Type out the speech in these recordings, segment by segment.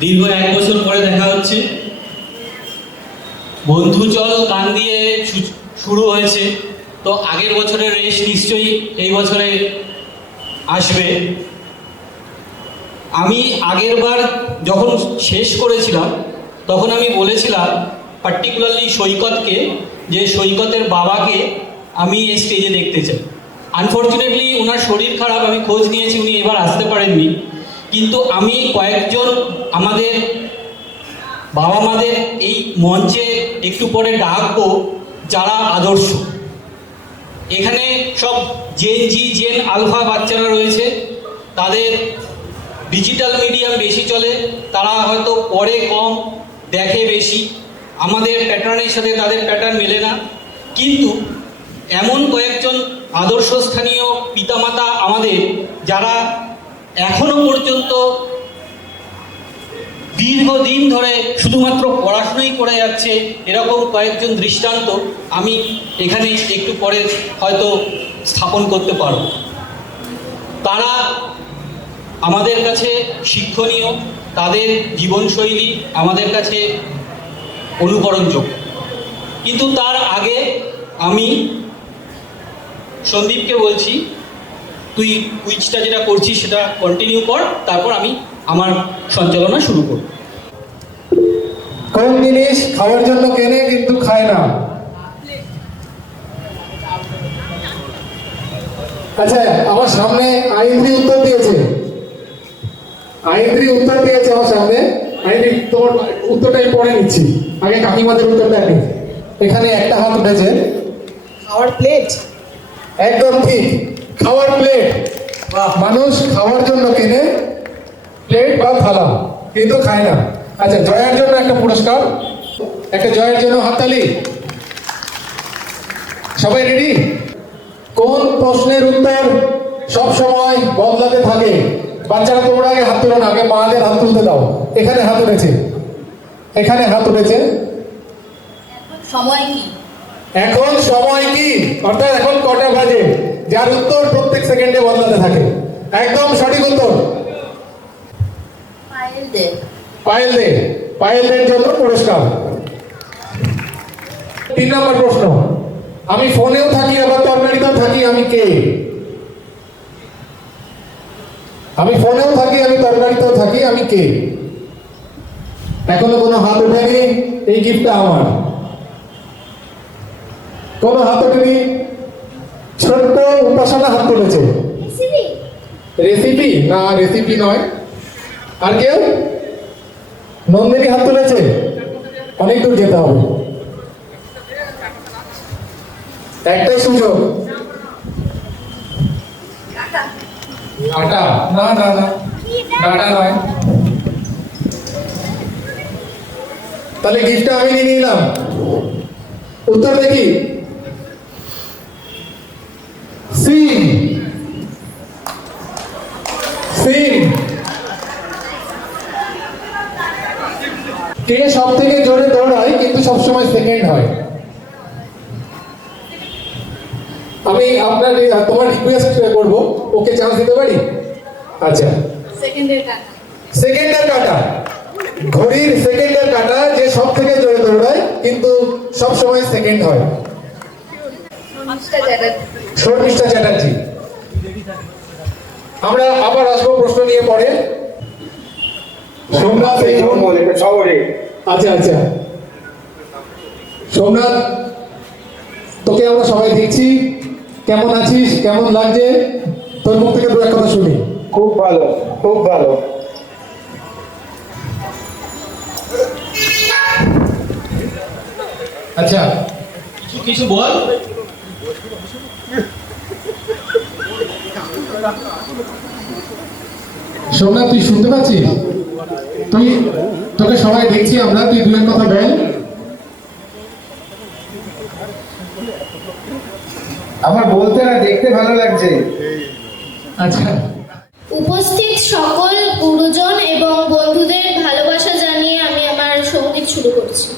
দীর্ঘ 1 বছর পরে দেখা হচ্ছে। বন্ধু চল গান দিয়ে শুরু হয়েছে, তো আগের বছরের রেশ নিশ্চয়ই এই বছরে আসবে। আমি আগের বার যখন শেষ করেছিলাম তখন আমি বলেছিলাম পার্টিকুলারলি সৈকতকে, যে সৈকতের বাবাকে আমি এই স্টেজে দেখতে চাই। আনফর্চুনেটলি ওনার শরীর খারাপ, আমি খোঁজ নিয়েছি, উনি এবার আসতে পারেননি। কিন্তু আমি কয়েকজন আমাদের বাবা মাদের এই মঞ্চে একটু পরে ডাকবো, যারা আদর্শ। এখানে সব জেন আলফা বাচ্চারা রয়েছে, তাদের ডিজিটাল মিডিয়াম বেশি চলে, তারা হয়তো পড়ে কম, দেখে বেশি, আমাদের প্যাটার্নের সাথে তাদের প্যাটার্ন মেলে না। কিন্তু এমন কয়েকজন আদর্শস্থানীয় পিতামাতা আমাদের, যারা এখনো পর্যন্ত দীর্ঘদিন ধরে শুধুমাত্র পড়াশোনাই করে যাচ্ছে, এরকম কয়েকজন দৃষ্টান্ত আমি এখানে একটু পরে হয়তো স্থাপন করতে পারব। তারা আমাদের কাছে শিক্ষণীয়, তাদের জীবনশৈলী আমাদের কাছে অনুকরণযোগ্য। কিন্তু তার আগে আমি সন্দীপকে বলছি, তুই কুইজটা যেটা করছিস সেটা কন্টিনিউ কর, তারপর আমি আমার সঞ্চালনা শুরু করব। কোন জিনিস খাওয়ার জন্য কেনে কিন্তু খায় না? আচ্ছা, আমার সামনে আইন্দ্রি উত্তর দিয়েছে। আমার সামনে আইন্দ্রি, তোমার উত্তরটাই পড়ে নিচ্ছি। আগে কাকিমাদের উত্তরটা নিই। এখানে একটা হাত উঠেছে। খাওয়ার প্লেট। একদম ঠিক, খাওয়ার প্লেট। মানুষ খাওয়ার জন্য কেনে প্লেট বা থালা, কিন্তু খায় না। আচ্ছা, জয়ের জন্য একটা পুরস্কার, একটা জয়ের জন্য হাততালি। সবাই রেডি? কোন প্রশ্নের উত্তর সব সময় বদলাতে থাকে? বাচ্চারা তোমরা আগে হাত তুলো না, আগে মাদের হাত তুলতে দাও। এখানে হাত উঠেছে, সময় কি? এখন সময় কি, অর্থাৎ এখন কটা বাজে, যার উত্তর প্রত্যেক সেকেন্ডে বদলাতে থাকে। একদম সঠিক উত্তর। পায়েলদের জন্য পুরস্কার। 3 নম্বর প্রশ্ন, আমি ফোনেও থাকি আবার তরকারিতেও থাকি, আমি কে? আমি ফোনেও থাকি, আমি তরকারিতেও থাকি, আমি কে? এখনো কোনো হাত ওঠেনি, এই গিফটটা আমার। কোনো হাত ওঠেনি, ছোট্ট উপাসনা হাত তুলেছে। রেসিপি না, রেসিপি নয়। আর কেউ? নন্দিনী হাত তুলেছে। অনেক দূর যেতে হবে, একটাই সুযোগ। আটা? না না না, ডাটা নয়। তাহলে গিফটটা আমি নিয়ে নিলাম। উত্তর দেখি, সিম। কে সব থেকে জোরে দৌড়ায় কিন্তু সবসময় সেকেন্ড হয়? আমি তোমার রিকোয়েস্ট করবো, ওকে চান্স দিতে পারি? আচ্ছা, সেকেন্ডের কাঁটা, ঘড়ির সেকেন্ডের কাঁটা, যে সব থেকে জোরে দৌড়ায় কিন্তু সব সময় সেকেন্ড হয়। শর্মিষ্ঠা চ্যাটার্জি। আমরা আবার আসবো প্রশ্ন নিয়ে পরে। সোমনাথ, আচ্ছা আচ্ছা, সোমনাথ, তোকে আমরা সবাই দেখছি, কেমন আছিস, কেমন লাগছে? তোর মুখ থেকে 2 এক কথা শুনি। খুব ভালো, খুব ভালো। আচ্ছা, কিছু বল। সোমনাথ, তুই শুনতে পাচ্ছিস? তোকে সবাই দেখছি আমরা, তুই 2 এক কথা বল। আমার বলতে না, দেখতে ভালো লাগছে। আচ্ছা, উপস্থিত সকল গুরুজন এবং বন্ধুদের ভালোবাসা জানিয়ে আমি আমার সঙ্গীত শুরু করছি।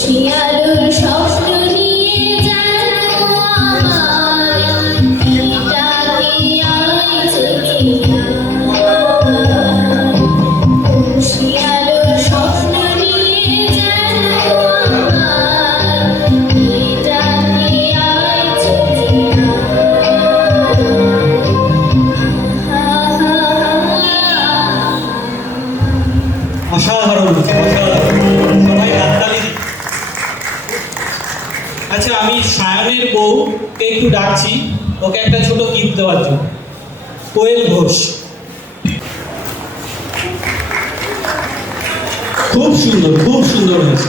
শিয়ালুর স্বপ্ন নিয়ে জানো আমায়, এটাকে আয় চলে শিয়ালুর স্বপ্ন নিয়ে জানো আমায়, এটাকে আয় চলে অসাধারণ হচ্ছে, অসাধারণ। সবাই হাততালি দিন। আচ্ছা, আমি সায়নের বউকে একটু ডাকছি, ওকে একটা ছোট গিফট দেওয়ার জন্য। কোয়েল ঘোষ। খুব সুন্দর, খুব সুন্দর হয়েছে।